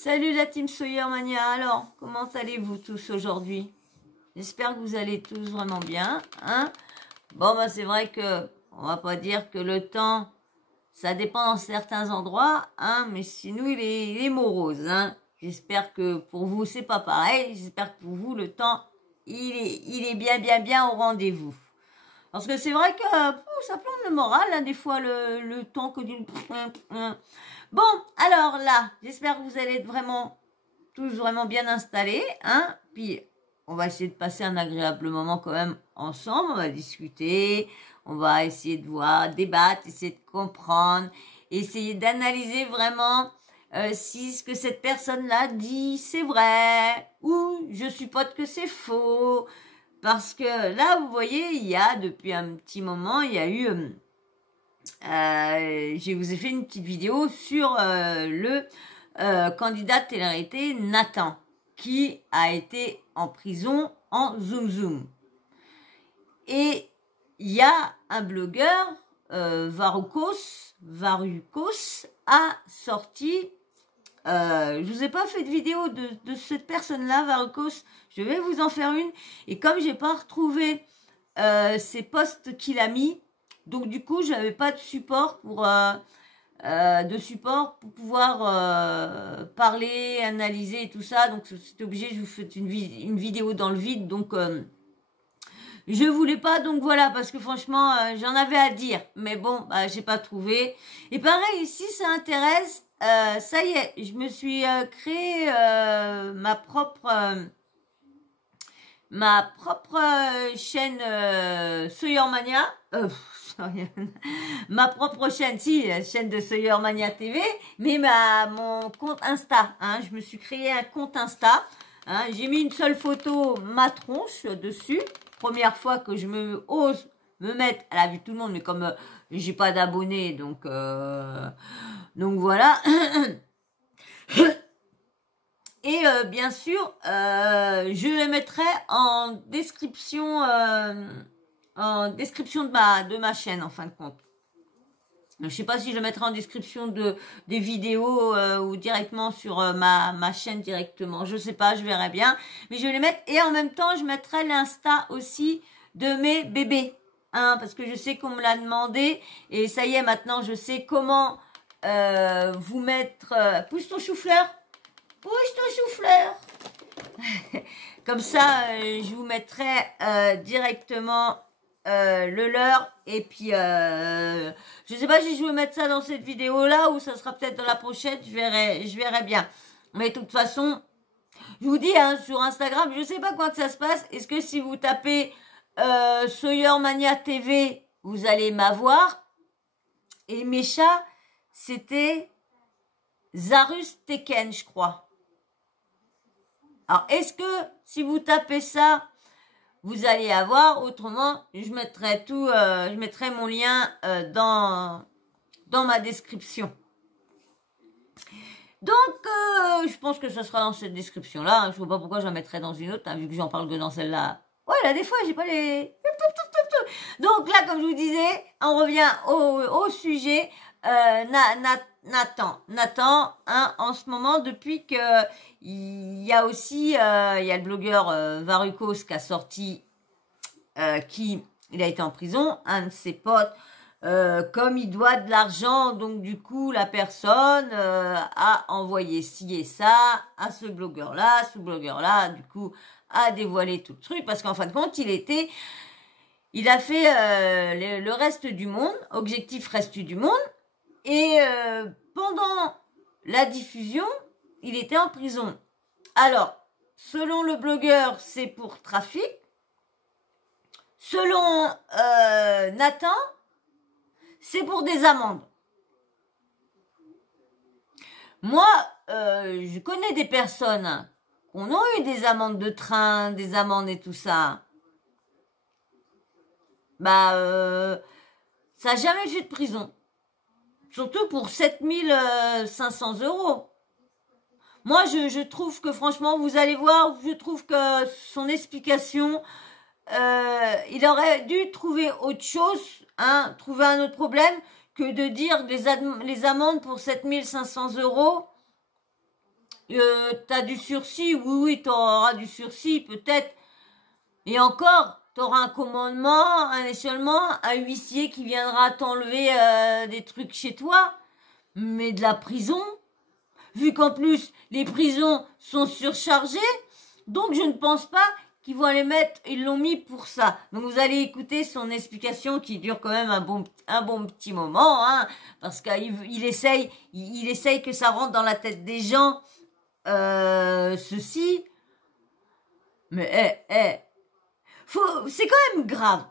Salut la team Sawyer Mania. Alors, comment allez-vous tous aujourd'hui? J'espère que vous allez tous vraiment bien. Hein, bon, bah c'est vrai que on va pas dire que le temps, ça dépend dans certains endroits, hein, mais chez nous, il est morose. Hein. J'espère que pour vous, c'est pas pareil. J'espère que pour vous, le temps, il est bien au rendez-vous. Parce que c'est vrai que ça plombe le moral, hein, des fois, le temps que d'une... Bon, alors là, j'espère que vous allez être tous vraiment bien installés, hein. Puis, on va essayer de passer un agréable moment quand même ensemble. On va discuter, on va essayer de voir, débattre, essayer de comprendre, essayer d'analyser vraiment si ce que cette personne-là dit, c'est vrai, ou je supporte que c'est faux. Parce que là, vous voyez, il y a depuis un petit moment, il y a eu... je vous ai fait une petite vidéo sur le candidat de télé-réalité Nathan, qui a été en prison en Zoom. Et il y a un blogueur, Varukos, a sorti... je vous ai pas fait de vidéo de cette personne-là, Varukos. Je vais vous en faire une. Et comme j'ai pas retrouvé ces posts qu'il a mis, donc du coup, j'avais pas de support pour pouvoir parler, analyser et tout ça. Donc c'était obligé. Je vous fais une vidéo dans le vide. Donc je voulais pas. Donc voilà, parce que franchement, j'en avais à dire. Mais bon, bah, j'ai pas trouvé. Et pareil, si ça intéresse. Ça y est, je me suis créé ma propre chaîne Sawyer Mania. Ma propre chaîne, si, la chaîne de Sawyer Mania TV, mais mon compte Insta. Hein, je me suis créé un compte Insta. Hein, j'ai mis une seule photo, ma tronche dessus. Première fois que je ose me mettre à la vue de tout le monde, mais comme j'ai pas d'abonnés, donc voilà. Et bien sûr, je les mettrai en description de ma chaîne, en fin de compte. Je sais pas si je le mettrai en description des vidéos ou directement sur ma chaîne directement. Je sais pas, je verrai bien. Mais je vais les mettre. Et en même temps, je mettrai l'Insta aussi de mes bébés. Hein, parce que je sais qu'on me l'a demandé. Et ça y est, maintenant, je sais comment vous mettre... pousse ton chou-fleur. Pousse ton chou-fleur. Comme ça, je vous mettrai directement... le leur. Et puis je sais pas si je vais mettre ça dans cette vidéo là ou ça sera peut-être dans la prochaine, je verrai bien. Mais de toute façon, je vous dis, hein, sur Instagram, je sais pas quoi que ça se passe. Est-ce que si vous tapez Sawyer Mania TV, vous allez m'avoir? Et mes chats, c'était Zarus Teken, je crois. Alors, est-ce que si vous tapez ça, vous allez avoir? Autrement, je mettrai je mettrai mon lien dans ma description. Donc, je pense que ce sera dans cette description-là. Hein. Je vois pas pourquoi j'en mettrais dans une autre, hein, vu que j'en parle que dans celle-là. Ouais, là, des fois, j'ai pas les... Donc là, comme je vous disais, on revient au sujet. Nathan, hein, en ce moment, depuis que il y a aussi, il y a le blogueur Varukos qui a sorti, il a été en prison, un de ses potes, comme il doit de l'argent, donc du coup, la personne a envoyé ci et ça à ce blogueur-là, du coup, a dévoilé tout le truc, parce qu'en fin de compte, il a fait le reste du monde, objectif reste du monde, et pendant la diffusion, il était en prison. Alors, selon le blogueur, c'est pour trafic. Selon Nathan, c'est pour des amendes. Moi, je connais des personnes qui ont eu des amendes de train, des amendes et tout ça. Bah, ça n'a jamais fait de prison. Surtout pour 7500 €. Moi, je trouve que franchement, vous allez voir, je trouve que son explication, il aurait dû trouver autre chose, hein, trouver un autre problème que de dire les amendes pour 7500 €. t'as du sursis, oui, t'auras du sursis, peut-être. Et encore, t'auras un commandement, un échelonnement, un huissier qui viendra t'enlever des trucs chez toi. Mais de la prison, vu qu'en plus, les prisons sont surchargées, donc je ne pense pas qu'ils vont les mettre, ils l'ont mis pour ça. Donc vous allez écouter son explication qui dure quand même un bon petit moment, hein, parce qu'il essaye que ça rentre dans la tête des gens, ceci. Mais, c'est quand même grave.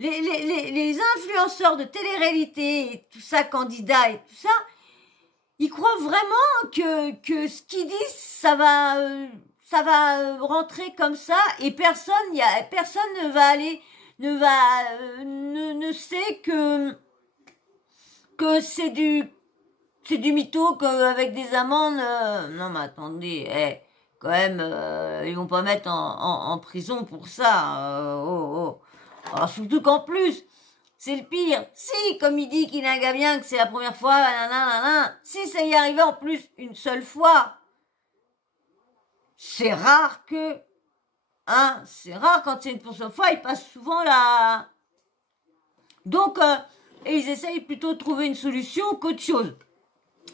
Les influenceurs de télé-réalité et tout ça, candidats et tout ça, ils croient vraiment que ce qu'ils disent, ça va rentrer comme ça et personne ne va aller, ne sait que c'est du mytho, qu'avec des amendes, non mais attendez, quand même, ils vont pas mettre en prison pour ça, oh. Alors, surtout qu'en plus, c'est le pire. Si, comme il dit qu'il est un gars bien, que c'est la première fois, si ça y arrivait en plus une seule fois, c'est rare c'est rare quand c'est une première fois, ils passent souvent là. Donc, et ils essayent plutôt de trouver une solution qu'autre chose.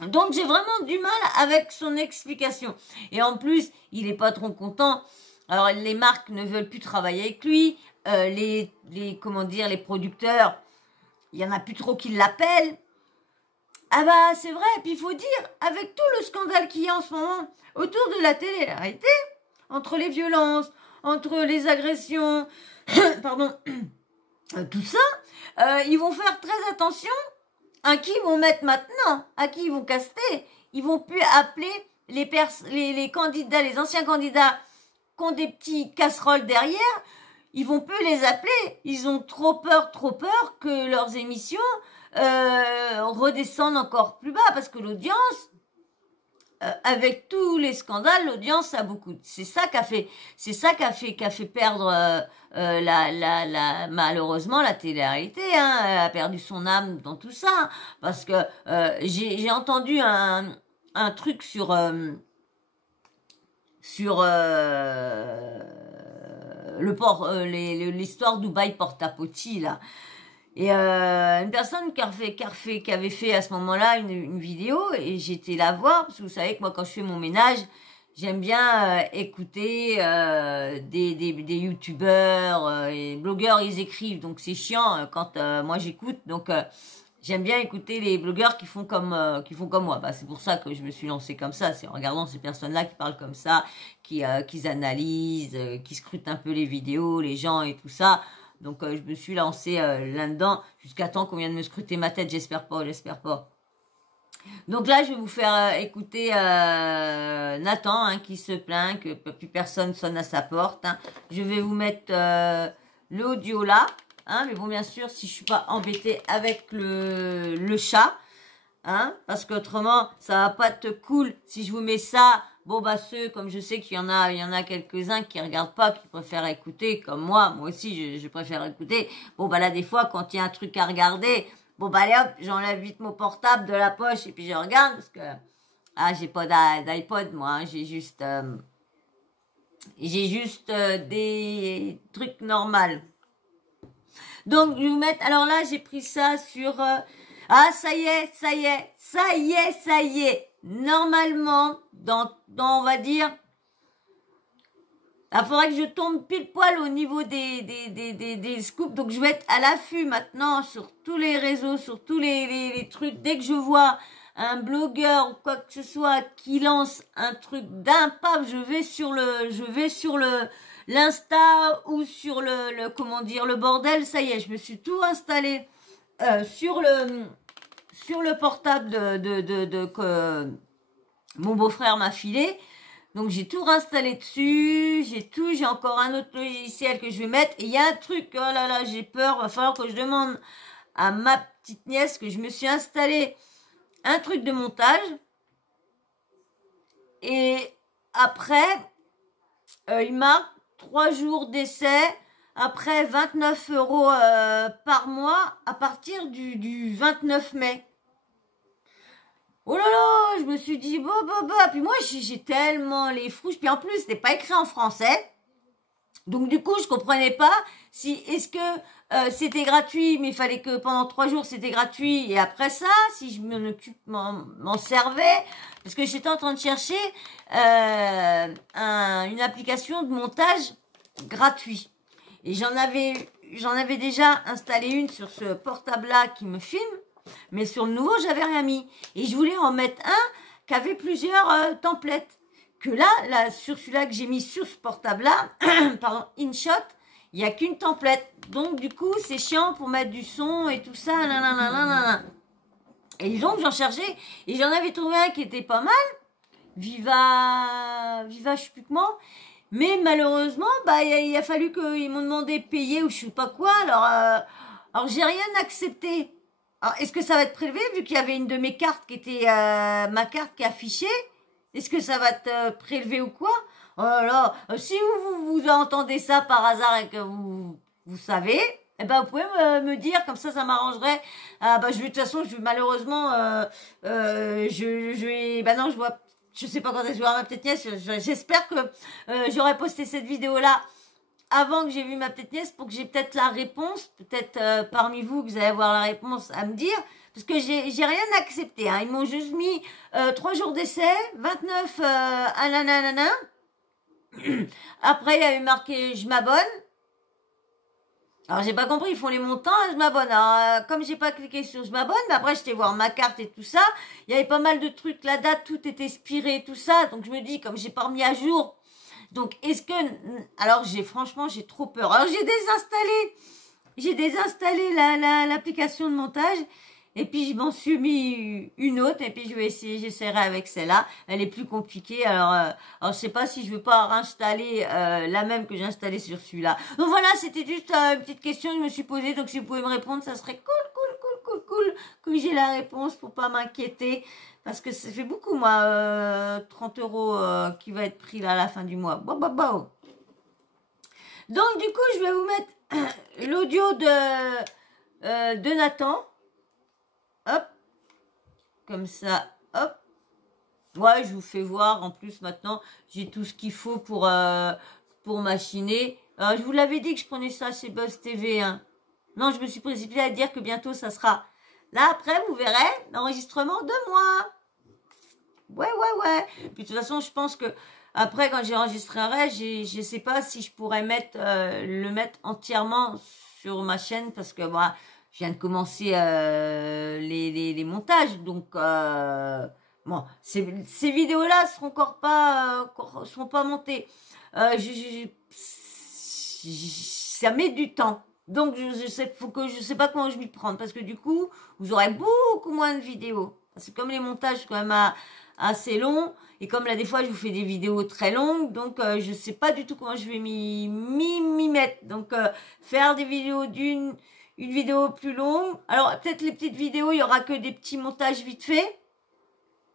Donc, j'ai vraiment du mal avec son explication. Et en plus, il est pas trop content. Alors, les marques ne veulent plus travailler avec lui. Les producteurs, il y en a plus trop qui l'appellent. Ah bah, c'est vrai. Et puis, il faut dire, avec tout le scandale qu'il y a en ce moment autour de la télé-réalité, entre les violences, entre les agressions, pardon, tout ça, ils vont faire très attention à qui ils vont mettre maintenant, à qui ils vont caster. Ils vont plus appeler les candidats, les anciens candidats qui ont des petits casseroles derrière. Ils vont plus les appeler. Ils ont trop peur que leurs émissions redescendent encore plus bas parce que l'audience, avec tous les scandales, l'audience a beaucoup. C'est ça qui a fait perdre malheureusement la télé-réalité. Hein, elle a perdu son âme dans tout ça, hein, parce que j'ai entendu un truc sur l'histoire Dubaï Porta-Potty là. Et une personne qui avait fait à ce moment-là une vidéo, et j'étais la voir, parce que vous savez que moi quand je fais mon ménage, j'aime bien écouter des youtubeurs et blogueurs, ils écrivent, donc c'est chiant quand moi j'écoute, donc j'aime bien écouter les blogueurs qui font comme moi. Bah, c'est pour ça que je me suis lancée comme ça, c'est en regardant ces personnes-là qui parlent comme ça, qui analysent, qui scrutent un peu les vidéos, les gens et tout ça. Donc je me suis lancée là-dedans jusqu'à temps qu'on vienne me scruter ma tête, j'espère pas. Donc là, je vais vous faire écouter Nathan, hein, qui se plaint que plus personne sonne à sa porte. Hein. Je vais vous mettre l'audio là, hein, mais bon, bien sûr, si je suis pas embêtée avec le chat, hein, parce qu'autrement, ça va pas être cool si je vous mets ça. Bon, bah, comme je sais qu'il y en a quelques-uns qui regardent pas, qui préfèrent écouter, comme moi aussi, je préfère écouter. Bon, bah, là, des fois, quand il y a un truc à regarder, bon, bah, allez, hop, j'enlève vite mon portable de la poche et puis je regarde, parce que, j'ai pas d'iPod, moi, hein, j'ai juste des trucs normaux. Donc, je vais vous mettre, alors là, j'ai pris ça sur, ça y est. Normalement, dans on va dire, il faudrait que je tombe pile poil au niveau des scoops. Donc, je vais être à l'affût maintenant sur tous les réseaux, sur tous les trucs. Dès que je vois un blogueur ou quoi que ce soit qui lance un truc d'un pas, je vais sur l'Insta ou sur le bordel. Ça y est, je me suis tout installé sur le portable que mon beau-frère m'a filé. Donc, j'ai tout réinstallé dessus. J'ai encore un autre logiciel que je vais mettre. Et il y a un truc, oh là là, j'ai peur. Va falloir que je demande à ma petite nièce que je me suis installé un truc de montage. Et après, il marque 3 jours d'essai. Après 29 € par mois à partir du 29 mai. Oh là là, je me suis dit, bah. Puis moi, j'ai tellement les frouches. Puis en plus, c'était pas écrit en français. Donc du coup, je comprenais pas si est-ce que c'était gratuit, mais il fallait que pendant 3 jours c'était gratuit et après ça, si je m'en servais, parce que j'étais en train de chercher une application de montage gratuit et j'en avais déjà installé une sur ce portable-là qui me filme, mais sur le nouveau j'avais rien mis et je voulais en mettre un qui avait plusieurs templates. Que là, sur celui-là que j'ai mis sur ce portable-là, pardon, InShot, il n'y a qu'une template. Donc, du coup, c'est chiant pour mettre du son et tout ça. Nanana. Et donc, j'en cherchais. Et j'en avais trouvé un qui était pas mal. Viva, je sais plus comment. Mais malheureusement, bah, il a fallu qu'ils m'ont demandé de payer ou je sais pas quoi. Alors j'ai rien accepté. Alors, est-ce que ça va être prélevé vu qu'il y avait une de mes cartes qui était ma carte qui affichait? Est-ce que ça va te prélever ou quoi? Oh là là, si vous entendez ça par hasard et que vous savez, eh ben vous pouvez me dire, comme ça m'arrangerait. Ah bah de toute façon, malheureusement, non, je sais pas quand est-ce que je vais voir ma petite nièce. J'espère que j'aurai posté cette vidéo-là avant que j'ai vu ma petite nièce pour que j'ai peut-être la réponse, peut-être parmi vous que vous allez avoir la réponse à me dire. Parce que j'ai rien accepté. Hein. Ils m'ont juste mis 3 jours d'essai, 29 nanana. Après, il y avait marqué je m'abonne. Alors, j'ai pas compris, ils font les montants, je m'abonne. Alors, comme j'ai pas cliqué sur je m'abonne, mais après, j'étais voir ma carte et tout ça. Il y avait pas mal de trucs, la date, tout était expiré, tout ça. Donc, je me dis, comme j'ai pas remis à jour. Donc, est-ce que... Alors, franchement, j'ai trop peur. Alors, j'ai désinstallé l'application de montage. Et puis, je m'en suis mis une autre. Et puis, j'essaierai avec celle-là. Elle est plus compliquée. Alors, je sais pas si je veux pas réinstaller la même que j'ai installée sur celui-là. Donc, voilà, c'était juste une petite question que je me suis posée. Donc, si vous pouvez me répondre, ça serait cool que j'ai la réponse pour pas m'inquiéter. Parce que ça fait beaucoup, moi, 30 € qui va être pris là à la fin du mois. Bon. Donc, du coup, je vais vous mettre l'audio de Nathan. Hop, comme ça, hop. Ouais, je vous fais voir. En plus, maintenant, j'ai tout ce qu'il faut pour machiner. Je vous l'avais dit que je prenais ça chez Buzz TV. Hein. Non, je me suis précipitée à dire que bientôt, ça sera. Là, après, vous verrez l'enregistrement de moi. Ouais. Puis, de toute façon, je pense que après, quand j'enregistrerai, je sais pas si je pourrais le mettre entièrement sur ma chaîne parce que, voilà. Je viens de commencer les montages, donc bon, ces vidéos-là seront seront pas montées. Ça met du temps, donc je sais pas comment je m'y prendre parce que du coup, vous aurez beaucoup moins de vidéos. Parce que comme les montages sont quand même assez longs et comme là des fois je vous fais des vidéos très longues, donc je sais pas du tout comment je vais m'y mettre. Donc faire des vidéos une vidéo plus longue. Alors, peut-être les petites vidéos, il y aura que des petits montages vite fait.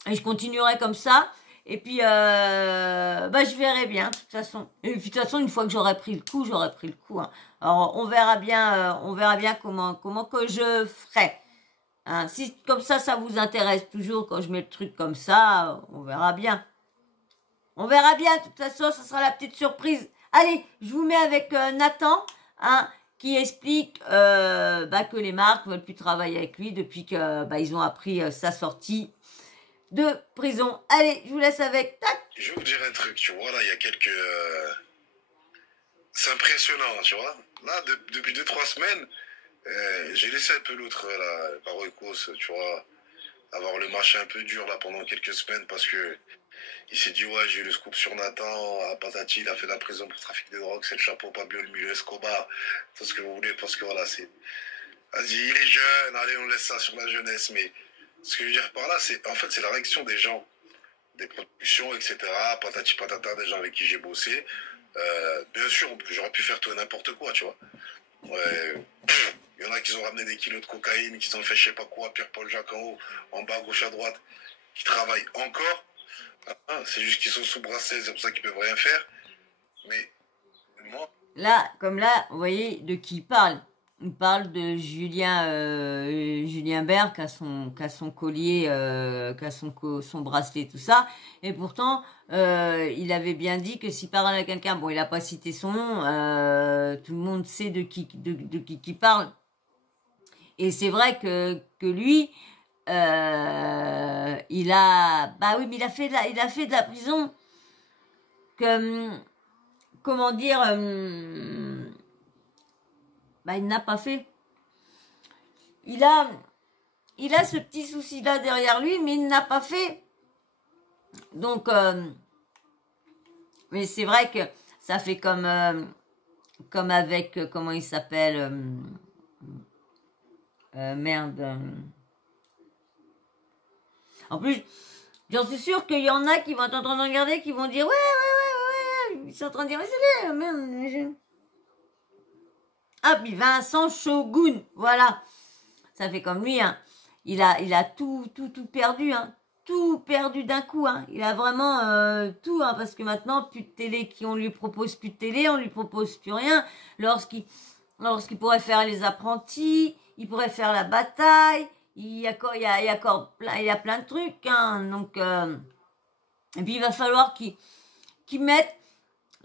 Et je continuerai comme ça. Et puis, je verrai bien, de toute façon. Et puis, de toute façon, une fois que j'aurai pris le coup, j'aurai pris le coup. Hein. Alors, on verra bien comment que je ferai. Hein, si comme ça vous intéresse toujours quand je mets le truc comme ça, on verra bien. On verra bien, de toute façon, ça sera la petite surprise. Allez, je vous mets avec Nathan, hein, qui explique que les marques ne veulent plus travailler avec lui depuis que ils ont appris sa sortie de prison. Allez, je vous laisse avec. Tac. Je vais vous dire un truc, tu vois, là, il y a quelques... C'est impressionnant, tu vois. Là, depuis 2-3 semaines, j'ai laissé un peu l'autre, là, Baroikos, tu vois, avoir le marché un peu dur, là, pendant quelques semaines, parce que il s'est dit, ouais, j'ai eu le scoop sur Nathan, à Patati, il a fait de la prison pour trafic de drogue, c'est le chapeau, Pablo, le milieu, Escobar, tout ce que vous voulez, parce que voilà, c'est... Vas-y, il est jeune, allez, on laisse ça sur la jeunesse, mais ce que je veux dire par là, c'est la réaction des gens, des productions, etc., patati patata, des gens avec qui j'ai bossé. Bien sûr, j'aurais pu faire tout et n'importe quoi, tu vois. Ouais, il y en a qui ont ramené des kilos de cocaïne, qui ont fait je sais pas quoi, Pierre-Paul Jacques en haut, en bas, gauche, à droite, qui travaillent encore. C'est juste qu'ils sont sous bracelet, c'est pour ça qu'ils peuvent rien faire. Mais moi... Là, comme là, vous voyez de qui il parle. il parle de Julien Bert qui a son collier, qui a son bracelet, tout ça. Et pourtant, il avait bien dit que s'il parle à quelqu'un, bon, il n'a pas cité son nom, tout le monde sait de qui parle. Et c'est vrai que lui, il a, bah oui, mais il a fait de la prison, comment dire, bah il n'a pas fait. Il a ce petit souci-là derrière lui, mais il n'a pas fait. Donc, mais c'est vrai que ça fait comme avec, comment il s'appelle, merde. En plus, j'en suis sûre qu'il y en a qui vont être en train de regarder, qui vont dire ouais. Ils sont en train de dire mais c'est lui, merde. Ah, puis Vincent Shogun, voilà. Ça fait comme lui, hein. Il a tout perdu, hein. Tout perdu d'un coup, hein. Il a vraiment tout, hein, parce que maintenant, plus de télé, on lui propose plus de télé, on lui propose plus rien. Lorsqu'il pourrait faire les apprentis, il pourrait faire la bataille, il y a plein de trucs, hein. Donc, et puis il va falloir qu'ils mettent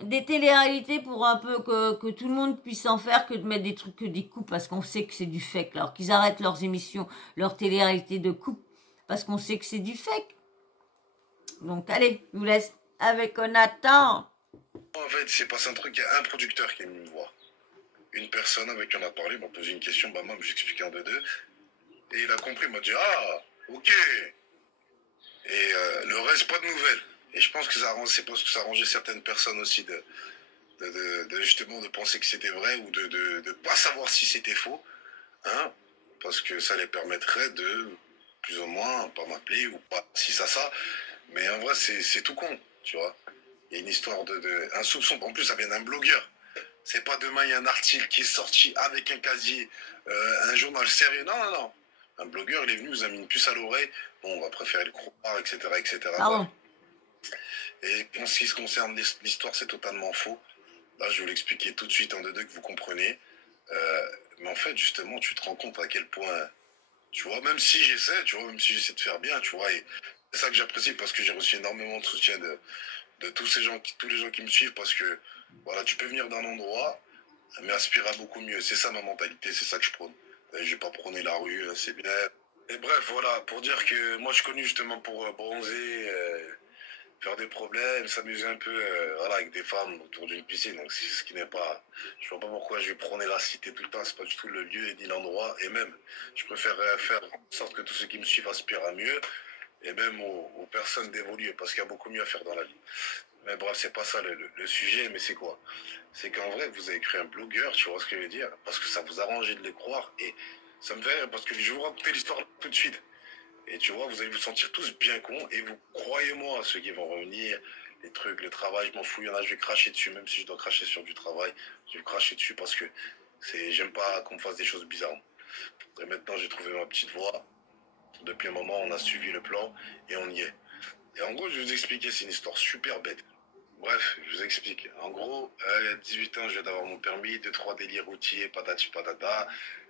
des téléréalités pour un peu que tout le monde puisse en faire, que de mettre des trucs, que des coupes, parce qu'on sait que c'est du fake. Alors qu'ils arrêtent leurs émissions, leurs téléréalités de coupe, parce qu'on sait que c'est du fake. Donc allez, je vous laisse avec Jonathan. En fait, c'est passé un truc, il y a un producteur qui est venu me voir. Une personne avec qui on a parlé m'a posé une question, bah moi j'expliquais un de deux, et il a compris, il m'a dit ah, ok. Et le reste, pas de nouvelles. Et je pense que c'est parce que ça arrangeait certaines personnes aussi de justement de penser que c'était vrai ou de pas savoir si c'était faux, hein, parce que ça les permettrait de plus ou moins pas m'appeler ou pas si ça, mais en vrai c'est tout con, tu vois. Il y a une histoire un soupçon, en plus ça vient d'un blogueur. C'est pas demain il y a un article qui est sorti avec un casier, un journal sérieux, non. Un blogueur, il est venu, vous a mis une puce à l'oreille, bon, on va préférer le croire, etc. Pardon. Et en ce qui se concerne l'histoire, c'est totalement faux. Là, je vais l'expliquer tout de suite en deux que vous comprenez. Mais en fait, justement, tu te rends compte à quel point, tu vois, même si j'essaie de faire bien, tu vois, et c'est ça que j'apprécie parce que j'ai reçu énormément de soutien de tous les gens qui me suivent parce que, voilà, tu peux venir d'un endroit, mais aspirer à beaucoup mieux. C'est ça ma mentalité, c'est ça que je prône. Je vais pas prôner la rue, c'est bien. Et bref, voilà, pour dire que moi, je suis connu justement pour bronzer, faire des problèmes, s'amuser un peu voilà, avec des femmes autour d'une piscine. Donc, ce qui n'est pas... Je vois pas pourquoi je vais prôner la cité tout le temps. C'est pas du tout le lieu ni l'endroit. Et même, je préfère faire en sorte que tous ceux qui me suivent aspirent à mieux. Et même aux personnes d'évoluer. Parce qu'il y a beaucoup mieux à faire dans la vie. Mais bref, c'est pas ça le sujet. Mais c'est quoi? C'est qu'en vrai, vous avez créé un blogueur, tu vois ce que je veux dire? Parce que ça vous arrangeait de les croire. Et ça me fait rire parce que je vais vous raconter l'histoire tout de suite. Et tu vois, vous allez vous sentir tous bien cons. Et vous, croyez-moi, ceux qui vont revenir, les trucs, le travail, je m'en fous. Il y en a, je vais cracher dessus. Même si je dois cracher sur du travail, je vais cracher dessus parce que j'aime pas qu'on me fasse des choses bizarres. Et maintenant, j'ai trouvé ma petite voie. Depuis un moment, on a suivi le plan et on y est. Et en gros, je vais vous expliquer, c'est une histoire super bête. Bref, je vous explique. En gros, à 18 ans, je viens d'avoir mon permis, 2-3 délires routiers, patati patata.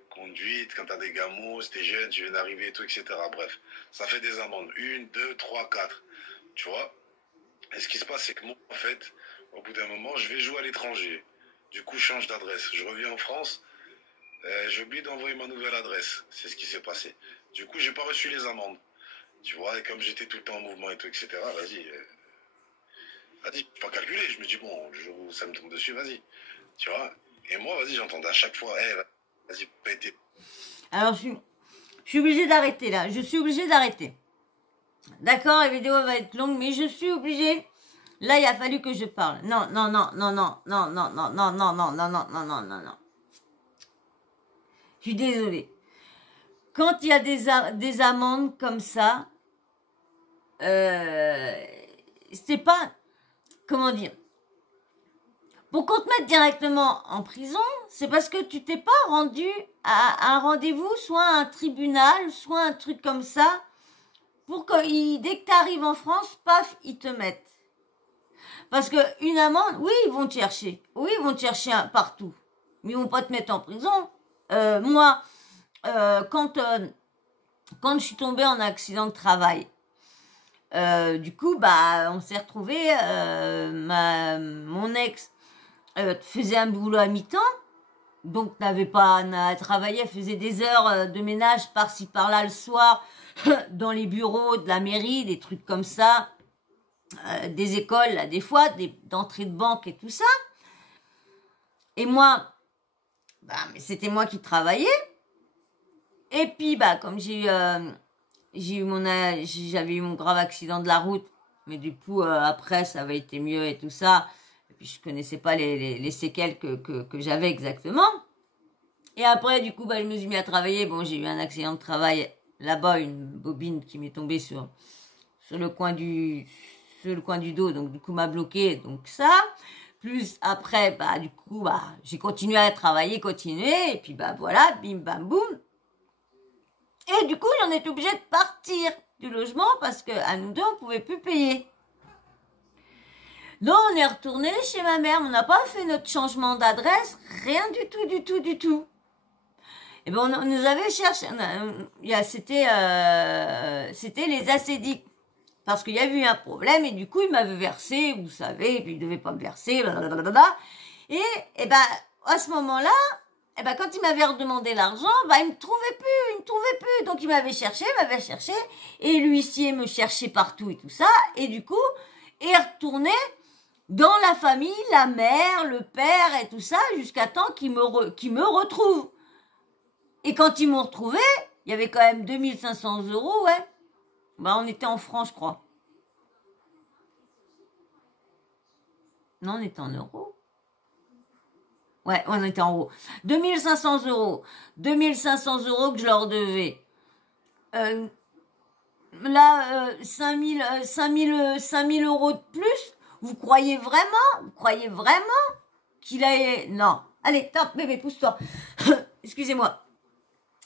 Conduite, quand t'as des gamos, t'es jeune, tu viens d'arriver et tout, etc. Bref, ça fait des amendes. 1, 2, 3, 4. Tu vois? Et ce qui se passe, c'est que moi, en fait, au bout d'un moment, je vais jouer à l'étranger. Du coup, je change d'adresse. Je reviens en France, j'ai oublié d'envoyer ma nouvelle adresse. C'est ce qui s'est passé. Du coup, j'ai pas reçu les amendes. Tu vois, et comme j'étais tout le temps en mouvement et tout, etc., vas-y, pas calculer. Je me dis, bon, le jour où ça me tombe dessus, vas-y. Tu vois? Et moi, vas-y, j'entendais à chaque fois, vas-y, pété. Alors, je suis obligée d'arrêter là. Je suis obligée d'arrêter. D'accord, la vidéo va être longue, mais je suis obligée. Là, il a fallu que je parle. Non. Je suis désolée. Quand il y a des amendes comme ça, c'est pas... Comment dire? Pour qu'on te mette directement en prison, c'est parce que tu t'es pas rendu à un rendez-vous, soit à un tribunal, soit un truc comme ça, pour que dès que tu arrives en France, paf, ils te mettent. Parce que une amende, oui, ils vont te chercher. Oui, ils vont te chercher partout. Mais ils vont pas te mettre en prison. Moi, quand je suis tombée en accident de travail, du coup, bah, on s'est retrouvés, mon ex faisait un boulot à mi-temps, donc travaillé, elle faisait des heures de ménage par-ci par-là le soir, dans les bureaux de la mairie, des trucs comme ça, des écoles, là, des fois, d'entrée de banque et tout ça. Et moi, bah, mais c'était moi qui travaillais. Et puis, bah, comme j'avais eu mon grave accident de la route, mais du coup, après, ça avait été mieux et tout ça. Et puis, je connaissais pas les séquelles que j'avais exactement. Et après, du coup, bah, je me suis mis à travailler. Bon, j'ai eu un accident de travail là-bas, une bobine qui m'est tombée sur le coin du dos, donc du coup, m'a bloqué, donc ça. Plus après, bah, du coup, bah, j'ai continué à travailler, et puis, bah, voilà, bim, bam, boum. Et du coup, j'en étais obligée de partir du logement parce qu'à nous deux, on pouvait plus payer. Donc, on est retourné chez ma mère. On n'a pas fait notre changement d'adresse. Rien du tout, du tout, du tout. Et ben, on nous avait cherché. C'était les acédiques. Parce qu'il y avait eu un problème et du coup, il m'avait versé, vous savez, et puis il devait pas me verser, blablabla. Et ben, à ce moment-là, et ben, quand il m'avait redemandé l'argent, ben, il me trouvait plus. Donc, il m'avait cherché, et l'huissier me cherchait partout et tout ça. Et du coup, est retourné dans la famille, la mère, le père et tout ça, jusqu'à temps qu'il me retrouve. Et quand ils m'ont retrouvé, il y avait quand même 2500 €, ouais. Ben, on était en francs, je crois. Non, on était en euros. Ouais, on était en euros. 2500 €. 2500 € que je leur devais. Là, 5000 € de plus. Vous croyez vraiment qu'il a... Non. Allez, top, bébé, pousse-toi. Excusez-moi.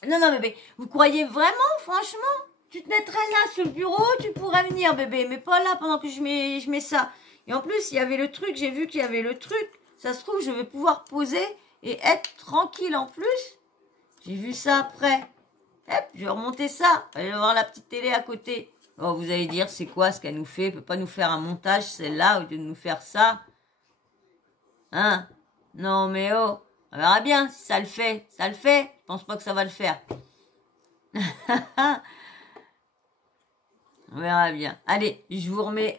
Non, bébé. Vous croyez vraiment, franchement, tu te mettrais là sur le bureau, tu pourrais venir, bébé, mais pas là pendant que je mets ça. Et en plus, il y avait le truc, j'ai vu qu'il y avait le truc. Ça se trouve, je vais pouvoir poser et être tranquille en plus. J'ai vu ça après. Hop, je vais remonter ça. Je vais voir la petite télé à côté. Oh, vous allez dire, c'est quoi ce qu'elle nous fait? Elle peut pas nous faire un montage, celle-là, au lieu de nous faire ça. Hein? Non, mais oh. On verra bien si ça le fait. Ça le fait? Je pense pas que ça va le faire. On verra bien. Allez, je vous remets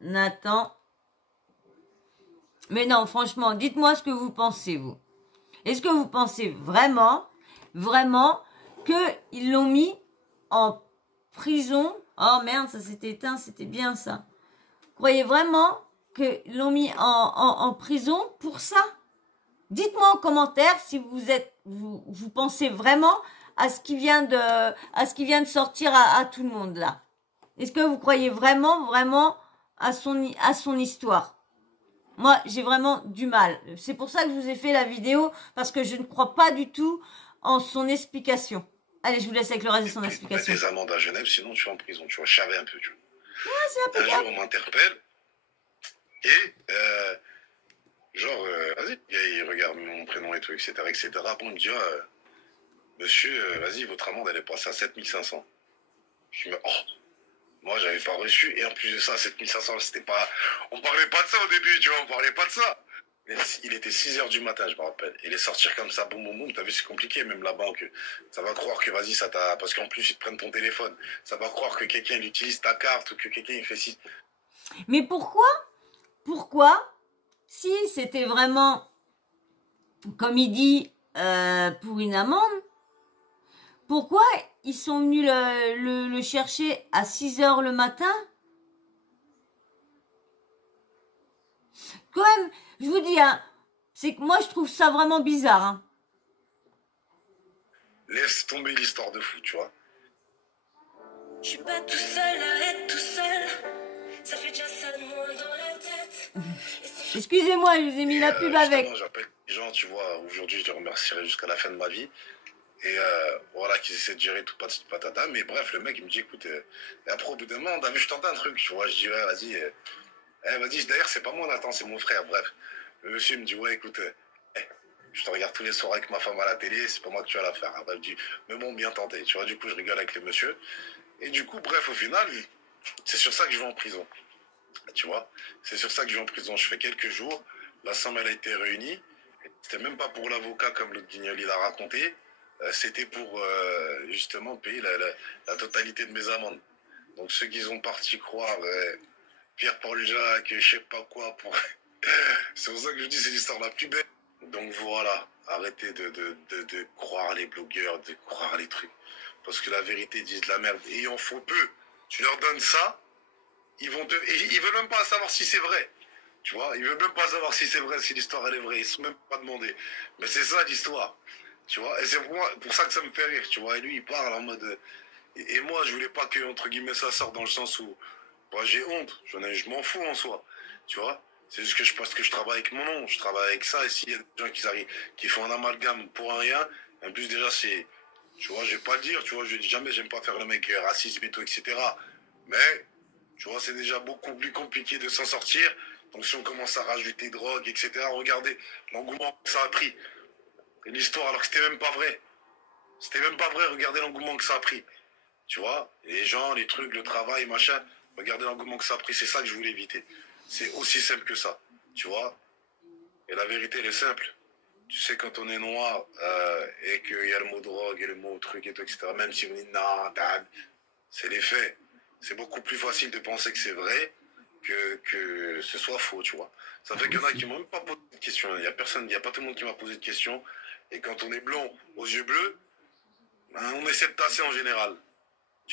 Nathan. Mais non, franchement, dites-moi ce que vous pensez, vous. Est-ce que vous pensez vraiment qu'ils l'ont mis en prison? Oh merde, ça s'était éteint, c'était bien ça. Vous croyez vraiment qu'ils l'ont mis en prison pour ça? Dites-moi en commentaire si vous pensez vraiment à ce qui vient de sortir à tout le monde là. Est-ce que vous croyez vraiment à son histoire? Moi, j'ai vraiment du mal. C'est pour ça que je vous ai fait la vidéo, parce que je ne crois pas du tout en son explication. Allez, je vous laisse avec le reste de son explication. Des amendes à Genève, sinon tu es en prison, tu vois. Je savais un peu, tu vois. Ouais, c'est un jour, on m'interpelle et vas-y, il regarde mon prénom et tout, etc. Bon, il me dit, monsieur, vas-y, votre amende, elle est passée à 7500. Je me dis, oh, moi, j'avais pas reçu. Et en plus de ça, 7500, c'était pas... On parlait pas de ça au début, tu vois, on parlait pas de ça. Il était 6h du matin, je me rappelle. Et les sortir comme ça, boum, boum, boum, t'as vu, c'est compliqué, même la banque. Ça va croire que, vas-y, ça t'a... Parce qu'en plus, ils te prennent ton téléphone. Ça va croire que quelqu'un utilise ta carte ou que quelqu'un, il fait ci. Mais pourquoi, si c'était vraiment, comme il dit, pour une amende, pourquoi ils sont venus le chercher à 6h le matin? Quand même, je vous dis, hein, c'est que moi je trouve ça vraiment bizarre. Hein. Laisse tomber l'histoire de fou, tu vois. Je suis pas tout seul à être tout seul. Ça fait déjà ça de moins dans la tête. Excusez-moi, je vous ai mis la pub avec. J'appelle les gens, tu vois, aujourd'hui je les remercierai jusqu'à la fin de ma vie. Et voilà, qu'ils essaient de gérer tout patata. Mais bref, le mec, il me dit, écoute, et après, au bout d'un moment, je tente un truc, tu vois. Je dis, ouais, vas-y. D'ailleurs, c'est pas moi, Nathan, c'est mon frère. Bref, le monsieur me dit, ouais, écoute, Je te regarde tous les soirs avec ma femme à la télé, c'est pas moi que tu vas la faire. Elle me dit, mais bon, bien tenté. Tu vois, du coup, je rigole avec les messieurs. Et du coup, bref, au final, c'est sur ça que je vais en prison. Tu vois, c'est sur ça que je vais en prison. Je fais quelques jours. La somme, elle a été réunie. C'était même pas pour l'avocat, comme le Guignol l'a raconté. C'était pour, justement, payer la totalité de mes amendes. Donc, ceux qui sont partis croire Pierre-Paul Jacques, je sais pas quoi, pour... c'est pour ça que je dis c'est l'histoire la plus belle. Donc voilà, arrêtez de croire les blogueurs, de croire les trucs. Parce que la vérité dit de la merde. Et il en faut peu. Tu leur donnes ça, ils veulent même pas savoir si c'est vrai. Tu vois, ils veulent même pas savoir si c'est vrai, si l'histoire elle est vraie. Ils se sont même pas demandé. Mais c'est ça l'histoire. Tu vois, et c'est pour ça que ça me fait rire. Tu vois, et lui il parle en mode. Et moi je voulais pas que, entre guillemets, ça sorte dans le sens où. Moi j'ai honte. Je m'en fous en soi. Tu vois. C'est juste que parce que je travaille avec mon nom, je travaille avec ça, et s'il y a des gens qui arrivent, qui font un amalgame pour un rien, en plus déjà c'est, tu vois, je vais pas le dire, tu vois, je dis jamais, j'aime pas faire le mec racisme et tout, etc. Mais, tu vois, c'est déjà beaucoup plus compliqué de s'en sortir, donc si on commence à rajouter drogue, etc., regardez l'engouement que ça a pris, l'histoire, alors que c'était même pas vrai, regardez l'engouement que ça a pris, tu vois, les gens, les trucs, le travail, machin, regardez l'engouement que ça a pris, c'est ça que je voulais éviter. C'est aussi simple que ça, tu vois. Et la vérité, elle est simple. Tu sais, quand on est noir et qu'il y a le mot drogue et le mot truc et tout, etc., même si on dit non, c'est les faits. C'est beaucoup plus facile de penser que c'est vrai que ce soit faux, tu vois. Ça fait qu'il y en a qui m'ont même pas posé de questions. Il y a pas tout le monde qui m'a posé de questions. Et quand on est blond aux yeux bleus, ben, on essaie de tasser en général.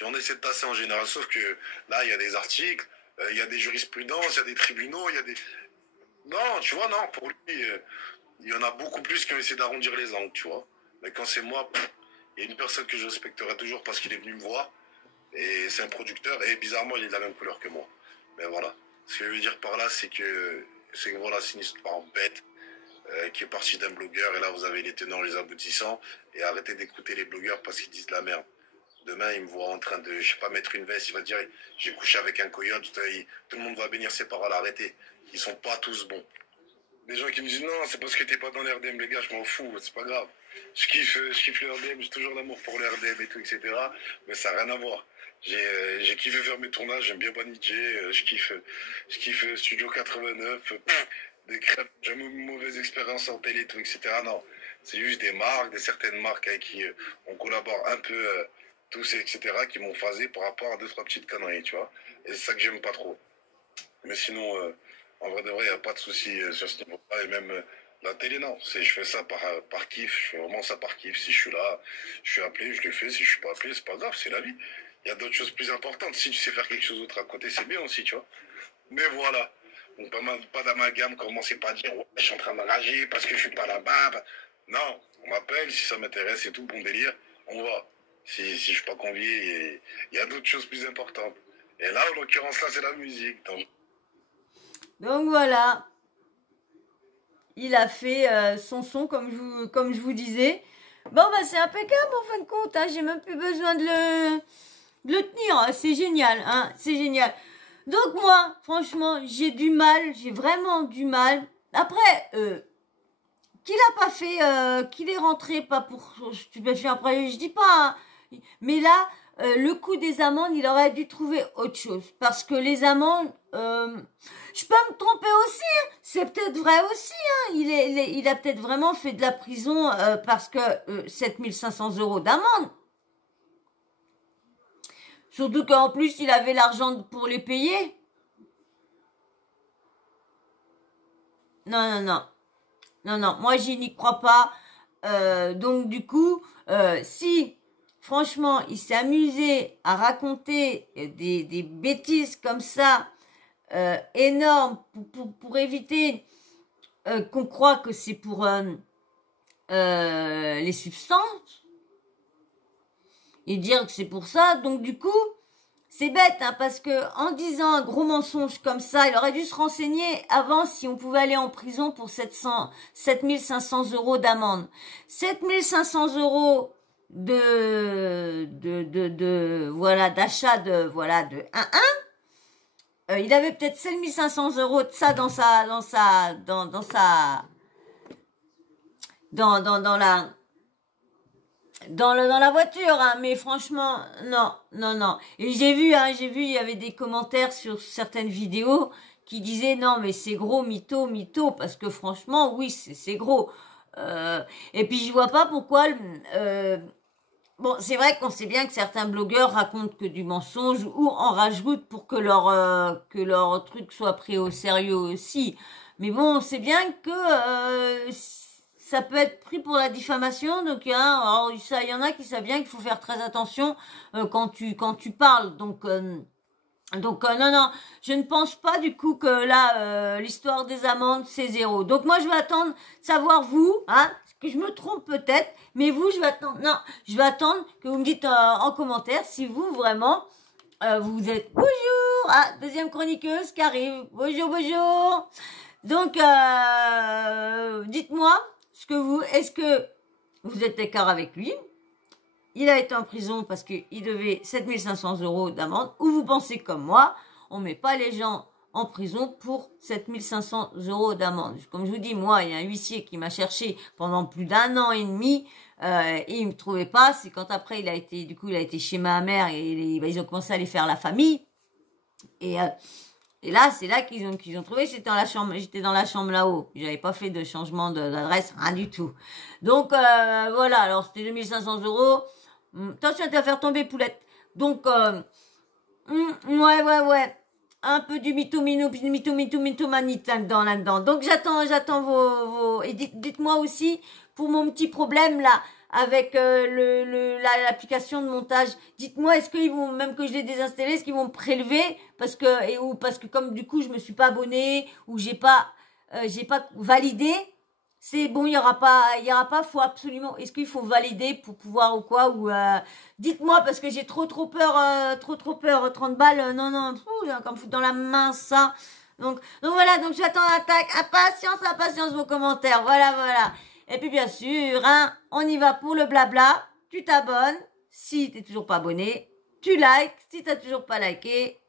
On essaie de tasser en général. Sauf que là, il y a des articles. Il y a des jurisprudences, il y a des tribunaux, il y a des... Non, tu vois, non, pour lui, il y en a beaucoup plus qui ont essayé d'arrondir les angles, tu vois. Mais quand c'est moi, il y a une personne que je respecterai toujours parce qu'il est venu me voir, et c'est un producteur, et bizarrement, il est de la même couleur que moi. Mais voilà. Ce que je veux dire par là, c'est que voilà, c'est une histoire bête qui est partie d'un blogueur, et là, vous avez les tenants, les aboutissants, et arrêtez d'écouter les blogueurs parce qu'ils disent de la merde. Demain, il me voit en train de, je sais pas, mettre une veste, il va dire, j'ai couché avec un coyote, tout le monde va bénir ses paroles, arrêtez. Ils sont pas tous bons. Des gens qui me disent, non, c'est parce que t'es pas dans l'RDM, les gars, je m'en fous, c'est pas grave. Je kiffe l'RDM, j'ai toujours l'amour pour l'RDM et tout, etc. Mais ça n'a rien à voir. J'ai kiffé faire mes tournages, j'aime bien Banijé, je kiffe Studio 89, des crêpes, j'ai jamais eu une mauvaise expérience en télé et tout, etc. Non, c'est juste certaines marques avec qui on collabore un peu... tous, etc., qui m'ont phasé par rapport à 2-3 petites conneries, tu vois. Et c'est ça que j'aime pas trop. Mais sinon, en vrai de vrai, il n'y a pas de souci sur ce niveau-là. Et même la télé, non. Je fais ça par kiff. Je fais vraiment ça par kiff. Si je suis là, je suis appelé, je le fais. Si je suis pas appelé, c'est pas grave, c'est la vie. Il y a d'autres choses plus importantes. Si tu sais faire quelque chose d'autre à côté, c'est bien aussi, tu vois. Mais voilà. Donc, pas d'amalgame, commencez pas à dire, ouais, je suis en train de rager parce que je suis pas là-bas. Non, on m'appelle, si ça m'intéresse et tout, bon délire, on va. Si je suis pas convié, il y a d'autres choses plus importantes. Et là, en l'occurrence, là, c'est la musique. Donc voilà, il a fait son son comme je vous disais. Bon, bah c'est impeccable en fin de compte, hein. J'ai même plus besoin de le tenir, hein. C'est génial, hein. C'est génial. Donc moi, franchement, j'ai vraiment du mal. Après, qu'il a pas fait, qu'il est rentré pas pour stupéfiant, après je dis pas, hein. Mais là, le coût des amendes, il aurait dû trouver autre chose. Parce que les amendes, je peux me tromper aussi, hein. C'est peut-être vrai aussi, hein. Il a peut-être vraiment fait de la prison parce que 7500 € d'amende. Surtout qu'en plus, il avait l'argent pour les payer. Non. Non, moi, j'y n'y crois pas. Donc, du coup, si... Franchement, il s'est amusé à raconter des bêtises comme ça, énormes, pour éviter qu'on croit que c'est pour les substances, et dire que c'est pour ça. Donc du coup, c'est bête, hein, parce que en disant un gros mensonge comme ça, il aurait dû se renseigner avant si on pouvait aller en prison pour 7500 € d'amende. 7500 € voilà, d'achat de 1-1. Il avait peut-être 7500 € de ça dans sa dans la voiture, hein, mais franchement, non. Et j'ai vu, il y avait des commentaires sur certaines vidéos qui disaient non, mais c'est gros, mytho, parce que franchement, oui, c'est gros. Et puis je vois pas pourquoi. Bon, c'est vrai qu'on sait bien que certains blogueurs racontent que du mensonge ou en rajoutent pour que leur truc soit pris au sérieux aussi. Mais bon, c'est bien que ça peut être pris pour la diffamation. Donc, alors, ça, il y en a qui savent bien qu'il faut faire très attention quand tu parles. Donc, non, je ne pense pas du coup que là, l'histoire des amendes, c'est 0. Donc moi, je vais attendre de savoir vous, hein, que je me trompe peut-être, mais vous, je vais attendre que vous me dites en commentaire si vous, vraiment, vous êtes... Bonjour, deuxième chroniqueuse qui arrive. Bonjour. Donc, dites-moi, est-ce que vous êtes d'accord avec lui? Il a été en prison parce qu'il devait 7 500 € d'amende. Ou vous pensez comme moi, on met pas les gens en prison pour 7 500 € d'amende. Comme je vous dis, moi, il y a un huissier qui m'a cherché pendant plus d'1 an et demi et il me trouvait pas. C'est quand après il a été chez ma mère et ils ont commencé à aller faire la famille. Et là, c'est là qu'ils ont trouvé. J'étais dans la chambre là-haut. J'avais pas fait de changement d'adresse, rien du tout. Donc voilà. Alors c'était 2 500 €. Attention, tu vas faire tomber poulette. Donc, ouais. Un peu du mythomanite là-dedans. Donc, j'attends vos... Et dites-moi aussi, pour mon petit problème, là, avec l'application de montage, dites-moi, est-ce qu'ils vont, même que je l'ai désinstallé, est-ce qu'ils vont me prélever? Parce que comme du coup, je me suis pas abonnée, ou j'ai pas validé, c'est bon, il y aura pas, faut absolument, est-ce qu'il faut valider pour pouvoir ou quoi, ou, dites-moi, parce que j'ai trop peur, 30 balles, non, j'ai encore me foutre dans la main, ça. Donc voilà, donc j'attends impatience vos commentaires, voilà. Et puis bien sûr, on y va pour le blabla, tu t'abonnes, si t'es toujours pas abonné, tu likes, si t'as toujours pas liké,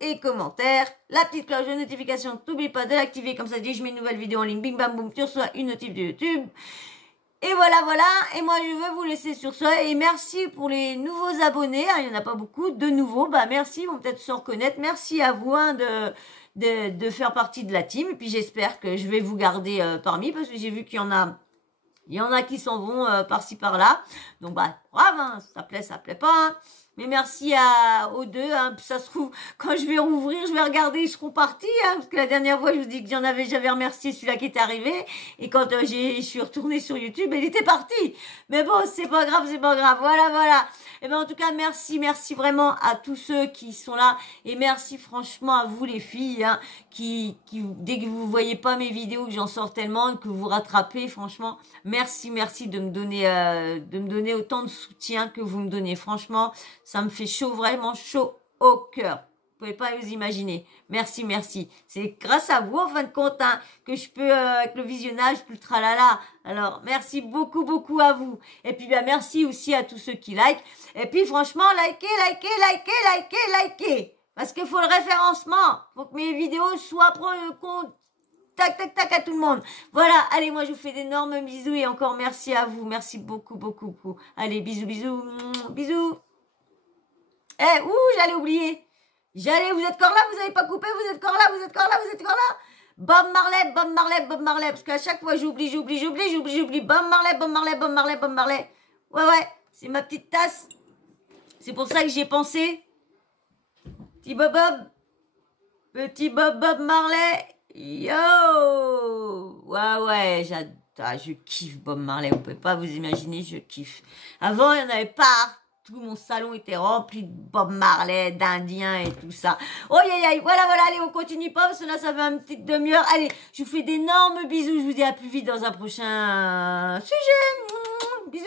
et commentaires, la petite cloche de notification, t'oublie pas de l'activer, comme ça dit je mets une nouvelle vidéo en ligne, bing bam boum, tu reçois une notif de YouTube. Et voilà, et moi je veux vous laisser sur ça, et merci pour les nouveaux abonnés, il y en a pas beaucoup, de nouveaux, merci, ils vont peut-être se reconnaître, merci à vous de faire partie de la team, et puis j'espère que je vais vous garder parmi, parce que j'ai vu qu'il y en a qui s'en vont par-ci par-là, donc brave, ça plaît pas, mais merci aux deux, ça se trouve, quand je vais rouvrir, je vais regarder, ils seront partis, parce que la dernière fois, je vous dis que j'avais remercié celui-là qui était arrivé, et quand je suis retournée sur YouTube, il était parti. Mais bon, c'est pas grave, voilà. Et en tout cas, merci vraiment à tous ceux qui sont là, et merci franchement à vous les filles, qui dès que vous voyez pas mes vidéos, que j'en sors tellement, que vous rattrapez, franchement, merci de me donner autant de soutien que vous me donnez, franchement, ça me fait vraiment chaud au cœur. Vous pouvez pas vous imaginer. Merci. C'est grâce à vous, en fin de compte, que je peux, avec le visionnage, plus le tralala. Alors, merci beaucoup à vous. Et puis, merci aussi à tous ceux qui like. Et puis, franchement, likez. Parce qu'il faut le référencement. Faut que mes vidéos soient tac à tout le monde. Voilà, allez, moi je vous fais d'énormes bisous et encore merci à vous. Merci beaucoup. Allez, bisous. J'allais oublier. Vous êtes encore là, vous avez pas coupé, vous êtes encore là. Bob Marley, parce qu'à chaque fois j'oublie. Bob Marley. Ouais, c'est ma petite tasse. C'est pour ça que j'y ai pensé. Petit Bob Marley. Yo! Ouais, je kiffe Bob Marley, vous pouvez pas vous imaginer, je kiffe. Avant, il y en avait pas. Tout mon salon était rempli de Bob Marley, d'Indiens et tout ça. Oh, voilà, allez, on continue pas, parce que là, ça fait une petite demi-heure. Allez, je vous fais d'énormes bisous, je vous dis à plus vite dans un prochain sujet. Bisous.